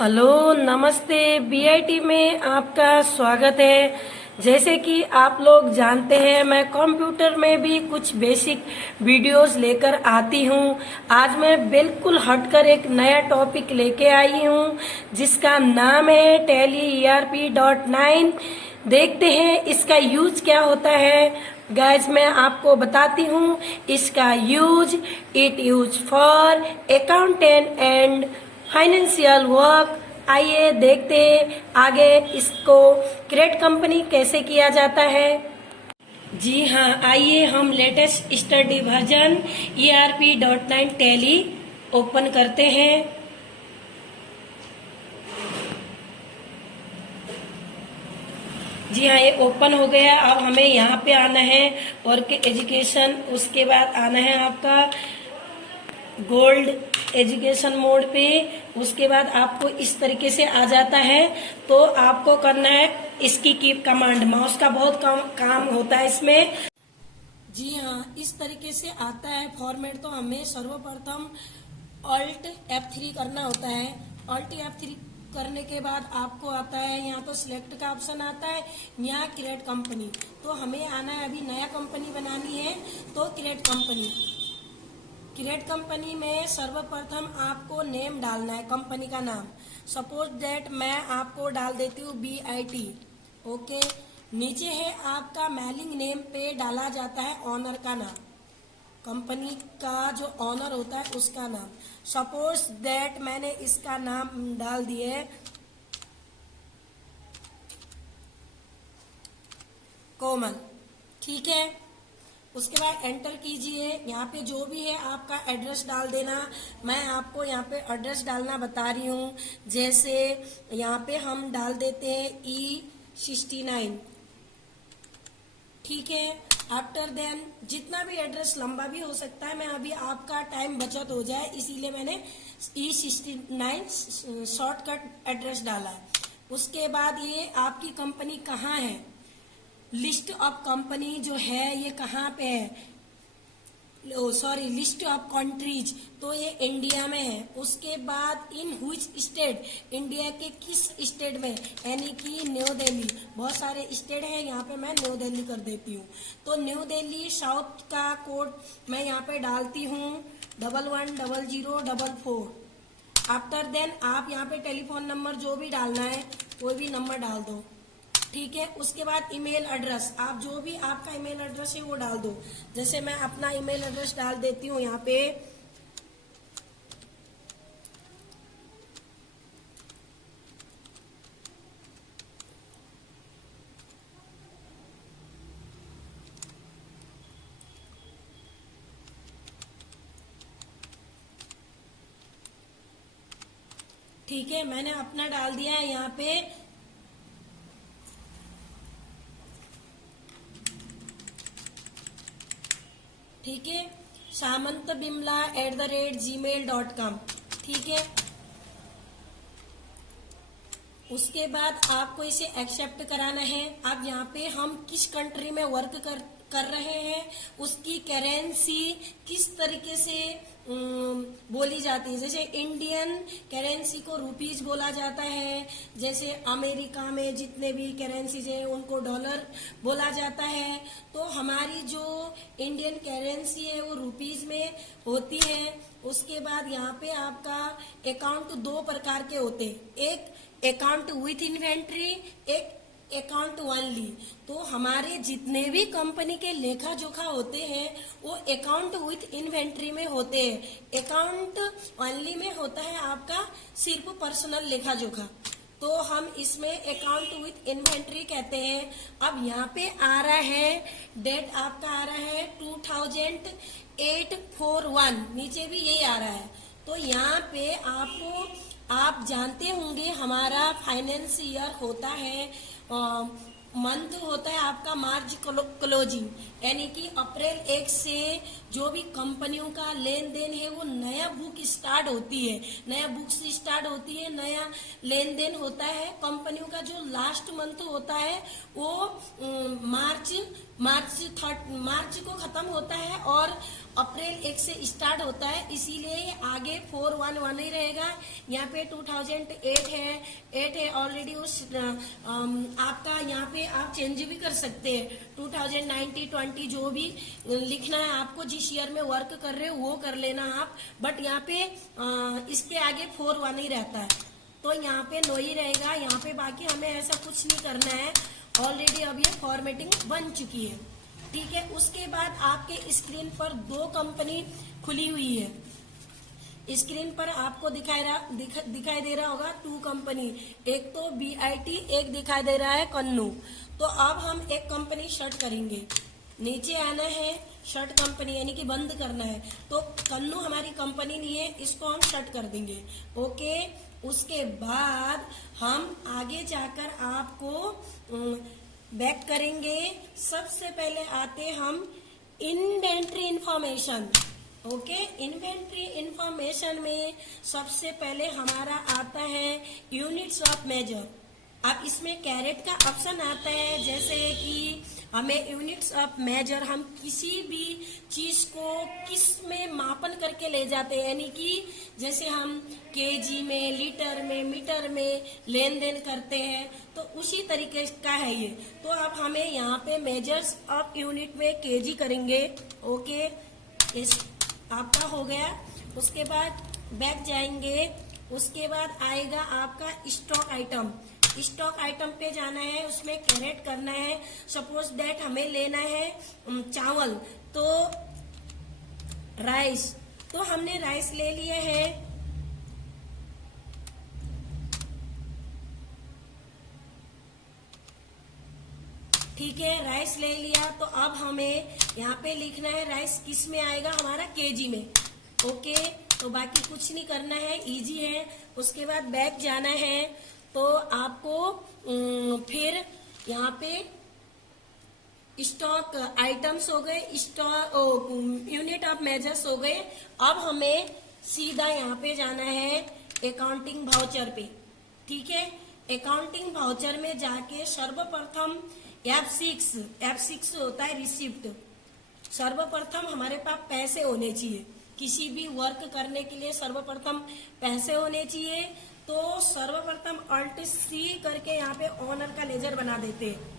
Hello नमस्ते। BIT में आपका स्वागत है। जैसे कि आप लोग जानते हैं, मैं कंप्यूटर में भी कुछ बेसिक वीडियोस लेकर आती हूं। आज मैं बिल्कुल हटकर एक नया टॉपिक लेके आई हूं जिसका नाम है टैली ERP.9। देखते हैं इसका यूज क्या होता है। गाइज मैं आपको बताती हूँ इसका use. It use for accountant and financial work. आइए देखते हैं आगे इसको क्रिएट कंपनी कैसे किया जाता है। जी हाँ, आइए हम latest study version ERP.9 tally open करते हैं। जी हाँ, ये ओपन हो गया। अब हमें यहाँ पे आना है वर्क एजुकेशन, उसके बाद आना है आपका गोल्ड एजुकेशन मोड पे। उसके बाद आपको इस तरीके से आ जाता है। तो आपको करना है इसकी कीप कमांड। माउस का बहुत काम होता है इसमें। जी हाँ, इस तरीके से आता है फॉर्मेट। तो हमें सर्वप्रथम Alt F3 करना होता है। Alt F3 करने के बाद आपको आता है यहाँ तो सिलेक्ट का ऑप्शन आता है, यहाँ क्रिएट कंपनी। तो हमें आना है, अभी नया कंपनी बनानी है तो क्रिएट कंपनी। क्रिएट कंपनी में सर्वप्रथम आपको नेम डालना है, कंपनी का नाम। सपोज दैट मैं आपको डाल देती हूँ BIT। ओके, नीचे है आपका मेलिंग नेम पे डाला जाता है ऑनर का नाम, कंपनी का जो ऑनर होता है उसका नाम। सपोज दैट मैंने इसका नाम डाल दिए कोमल। ठीक है, उसके बाद एंटर कीजिए। यहाँ पे जो भी है आपका एड्रेस डाल देना। मैं आपको यहाँ पे एड्रेस डालना बता रही हूँ। जैसे यहाँ पे हम डाल देते हैं E69। ठीक है, आफ्टर देन जितना भी एड्रेस लंबा भी हो सकता है, मैं अभी आपका टाइम बचत हो जाए इसीलिए मैंने E69 शॉर्टकट एड्रेस डाला है। उसके बाद ये आपकी कंपनी कहाँ है, लिस्ट ऑफ कंपनी जो है ये कहाँ पे है, सॉरी लिस्ट ऑफ कंट्रीज, तो ये इंडिया में है। उसके बाद इन व्हिच स्टेट, इंडिया के किस स्टेट में, यानी कि न्यू दिल्ली। बहुत सारे स्टेट है, यहाँ पे मैं न्यू दिल्ली कर देती हूँ। तो न्यू दिल्ली साउथ का कोड मैं यहाँ पे डालती हूँ 110044। आफ्टर देन आप यहाँ पे टेलीफोन नंबर जो भी डालना है कोई भी नंबर डाल दो। ठीक है, उसके बाद ईमेल एड्रेस, आप जो भी आपका ईमेल एड्रेस है वो डाल दो। जैसे मैं अपना ईमेल एड्रेस डाल देती हूँ यहाँ पे। ठीक है, मैंने अपना डाल दिया है यहाँ पे। ठीक है, samantbimla@gmail.com। ठीक है, उसके बाद आपको इसे एक्सेप्ट कराना है। अब यहाँ पे हम किस कंट्री में वर्क कर रहे हैं, उसकी करेंसी किस तरीके से बोली जाती है। जैसे इंडियन करेंसी को रुपीज बोला जाता है, जैसे अमेरिका में जितने भी करेंसीज है उनको डॉलर बोला जाता है। तो हमारी जो इंडियन करेंसी है वो रुपीज में होती है। उसके बाद यहाँ पे आपका अकाउंट दो प्रकार के होते हैं, एक अकाउंट विथ इन्वेंट्री, एक अकाउंट ओनली। तो हमारे जितने भी कंपनी के लेखा जोखा होते हैं वो अकाउंट विथ इन्वेंट्री में होते हैं। अकाउंट ओनली में होता है आपका सिर्फ पर्सनल लेखा जोखा। तो हम इसमें अकाउंट विथ इन्वेंट्री कहते हैं। अब यहाँ पे आ रहा है डेट, आपका आ रहा है 2841, नीचे भी यही आ रहा है। तो यहाँ पे आपको, आप जानते होंगे हमारा फाइनेंस ईयर होता है, मंथ होता है आपका मार्च क्लोजिंग, यानी कि अप्रैल 1 से जो भी कंपनियों का लेन देन है वो नया बुक स्टार्ट होती है, नया बुक से स्टार्ट होती है, नया लेन देन होता है। कंपनियों का जो लास्ट मंथ होता है वो मार्च को खत्म होता है और अप्रैल 1 से स्टार्ट होता है, इसीलिए ये आगे 411 ही रहेगा। यहाँ पे 2008 है ऑलरेडी। उस आपका यहाँ पे आप चेंज भी कर सकते हैं, 2019, 20 जो भी लिखना है आपको, जिस ईयर में वर्क कर रहे हो वो कर लेना आप। बट यहाँ पे इसके आगे 41 ही रहता है, तो यहाँ पे नो ही रहेगा यहाँ पे। बाकी हमें ऐसा कुछ नहीं करना है, ऑलरेडी अब ये फॉर्मेटिंग बन चुकी है, ठीक है। उसके बाद आपके स्क्रीन पर 2 कंपनी खुली हुई है। स्क्रीन पर आपको दिखाई दे रहा होगा 2 कंपनी, एक तो BIT, एक दिखाई दे रहा है कन्नू। तो अब हम एक कंपनी शट करेंगे, नीचे आना है, शट कंपनी यानी कि बंद करना है। तो कन्नू हमारी कंपनी नहीं है, इसको हम शट कर देंगे, ओके। उसके बाद हम आगे जाकर आपको बैक करेंगे। सबसे पहले आते हम inventory information, okay. Inventory information में सबसे पहले हमारा आता है यूनिट्स ऑफ मेजर। अब इसमें कैरेट का ऑप्शन आता है, जैसे कि हमें यूनिट्स ऑफ मेजर, हम किसी भी चीज को किस में मापन करके ले जाते हैं, यानी कि जैसे हम केजी में, लीटर में, मीटर में लेन देन करते हैं, तो उसी तरीके का है ये। तो अब हमें यहाँ पे मेजर्स ऑफ यूनिट में केजी करेंगे, ओके। इस आपका हो गया। उसके बाद बैक जाएंगे, उसके बाद आएगा आपका स्टॉक आइटम। स्टॉक आइटम पे जाना है, उसमें कैरेट करना है। सपोज दैट हमें लेना है चावल, तो राइस, तो हमने राइस ले लिए हैं, ठीक है, राइस ले लिया। तो अब हमें यहाँ पे लिखना है राइस किस में आएगा, हमारा केजी में, ओके। तो बाकी कुछ नहीं करना है, इजी है। उसके बाद बैक जाना है, तो आपको फिर यहाँ पे स्टॉक आइटम्स हो गए, स्टॉक यूनिट ऑफ मेजर्स हो गए। अब हमें सीधा यहाँ पे जाना है अकाउंटिंग वाउचर पे, ठीक है। अकाउंटिंग वाउचर में जाके सर्वप्रथम F6 होता है रिसिप्ट। सर्वप्रथम हमारे पास पैसे होने चाहिए, किसी भी वर्क करने के लिए सर्वप्रथम पैसे होने चाहिए। तो सर्वप्रथम Alt+C करके यहाँ पे ऑनर का लेजर बना देते हैं।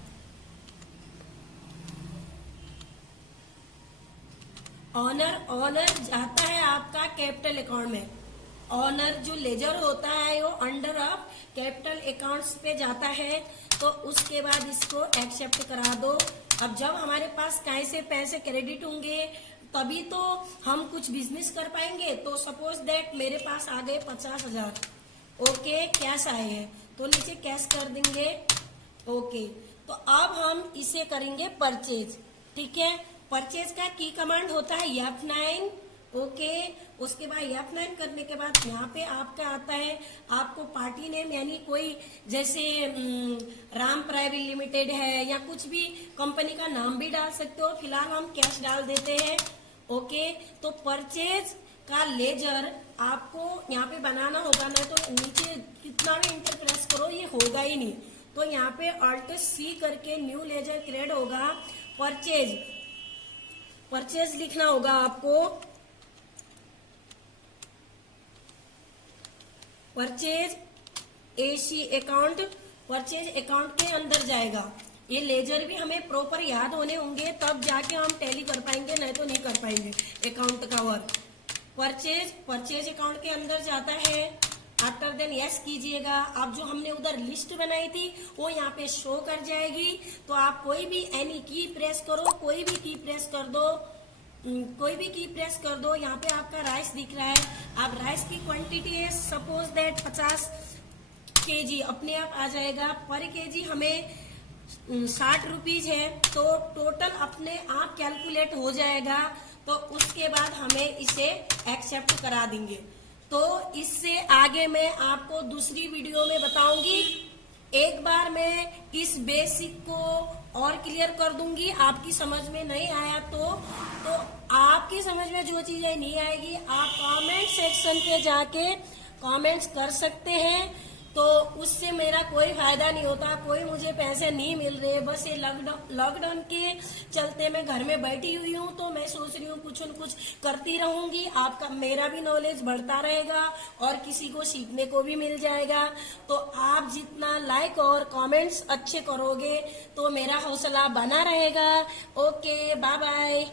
ऑनर जाता है आपका कैपिटल अकाउंट में। ऑनर जो लेजर होता है वो अंडर ऑफ कैपिटल अकाउंट्स पे जाता है। तो उसके बाद इसको एक्सेप्ट करा दो। अब जब हमारे पास कहीं से पैसे क्रेडिट होंगे तभी तो हम कुछ बिजनेस कर पाएंगे। तो सपोज दैट मेरे पास आ गए 50,000, ओके, कैश आए हैं, तो नीचे कैश कर देंगे, ओके। तो अब हम इसे करेंगे परचेज, ठीक है। परचेज का की कमांड होता है F9, ओके। उसके बाद F9 करने के बाद यहाँ पे आपका आता है आपको पार्टी नेम, यानी कोई जैसे राम प्राइवेट लिमिटेड है या कुछ भी कंपनी का नाम भी डाल सकते हो। फिलहाल हम कैश डाल देते हैं, ओके। तो परचेज का लेजर आपको यहाँ पे बनाना होगा, ना तो नीचे कितना भी इंटर प्रेस करो ये होगा ही नहीं। तो यहाँ पे Alt+C करके न्यू लेजर क्रिएट होगा। परचेज लिखना होगा आपको, purchase AC account, purchase account के अंदर जाएगा। ये लेजर भी हमें प्रॉपर याद होने होंगे, तब जाके हम टैली कर पाएंगे, नहीं तो नहीं कर पाएंगे अकाउंट का वर्क। परचेज अकाउंट के अंदर जाता है। आफ्टर देन यस कीजिएगा। अब जो हमने उधर लिस्ट बनाई थी वो यहाँ पे शो कर जाएगी। तो आप कोई भी एनी की प्रेस करो, कोई भी की प्रेस कर दो, कोई भी की प्रेस कर दो। यहाँ पे आपका राइस दिख रहा है। अब राइस की क्वांटिटी है सपोज दैट 50 kg, अपने आप आ जाएगा। पर केजी हमें 60 रुपीज है, तो टोटल अपने आप कैलकुलेट हो जाएगा। तो उसके बाद हमें इसे एक्सेप्ट करा देंगे। तो इससे आगे मैं आपको दूसरी वीडियो में बताऊंगी। एक बार मैं इस बेसिक को और क्लियर कर दूंगी। आपकी समझ में नहीं आया तो आपकी समझ में जो चीजें नहीं आएगी आप कमेंट सेक्शन पे जाके कमेंट्स कर सकते हैं। तो उससे मेरा कोई फायदा नहीं होता, कोई मुझे पैसे नहीं मिल रहे। बस ये लॉकडाउन के चलते मैं घर में बैठी हुई हूँ, तो मैं सोच रही हूँ कुछ न कुछ करती रहूंगी। आपका मेरा भी नॉलेज बढ़ता रहेगा और किसी को सीखने को भी मिल जाएगा। तो आप जितना लाइक और कमेंट्स अच्छे करोगे तो मेरा हौसला बना रहेगा। Okay, bye bye.